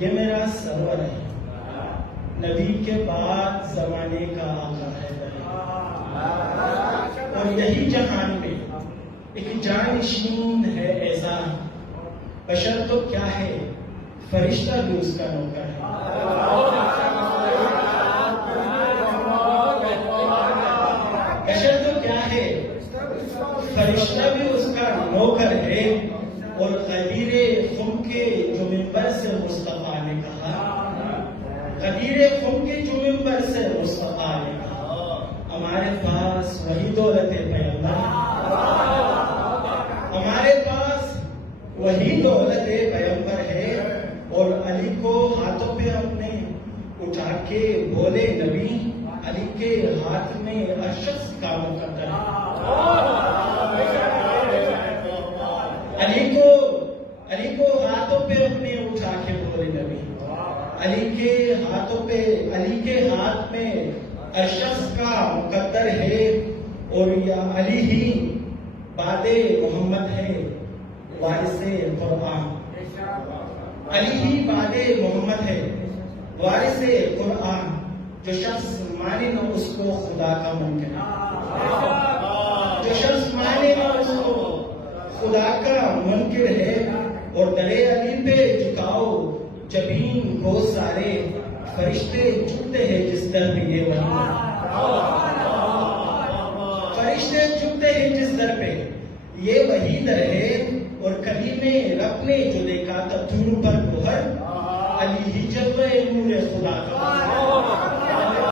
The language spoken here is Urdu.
یہ میرا سرور ہے، نبی کے بعد زمانے کا آقا ہے، اور یہی جہان میں ایک جانشین ہے اعزاز، بشر تو کیا ہے فرشتہ بھی اس کا نوکر ہے۔ بشر تو کیا ہے فرشتہ بھی اس کا نوکر ہے، اور غدیر خم کے جو منبر سے مصطفیٰ نے کہا، غدیر خم کے جو منبر سے مصطفیٰ نے کہا، ہمارے پاس وہی دولت پیغمبر، ہمارے پاس وہی دولت پیغمبر ہے، اور علی کو ہاتھوں پہ اپنے اٹھا کے بولے نبی، علی کے ہاتھ میں ہر شخص کا مقدر ہے۔ علی کو ہاتھوں پہ اپنے اٹھا کے بولے نبی، علی کے ہاتھ میں ہر شخص کا مقدر ہے، اور یا علی ہی بعد محمد ہے وارث قرآن، علی ہی بعد محمد ہے وارث قرآن، جو شخص مانے نہ اس کو خدا کا منکر ہے، جو شخص مانے نہ اس کو خدا کا منکر ہے، اور در علی پہ جھکاؤ جبین کو سارے فرشتے جھکتے ہیں جس در پہ یہ وہی فرشتے جھکتے ہیں جس در پہ یہ وہی در ہے، اور کلیم رب نے جو دیکھا تھا دھن پر گوہر، علی ہی جلوہ نور خدا کا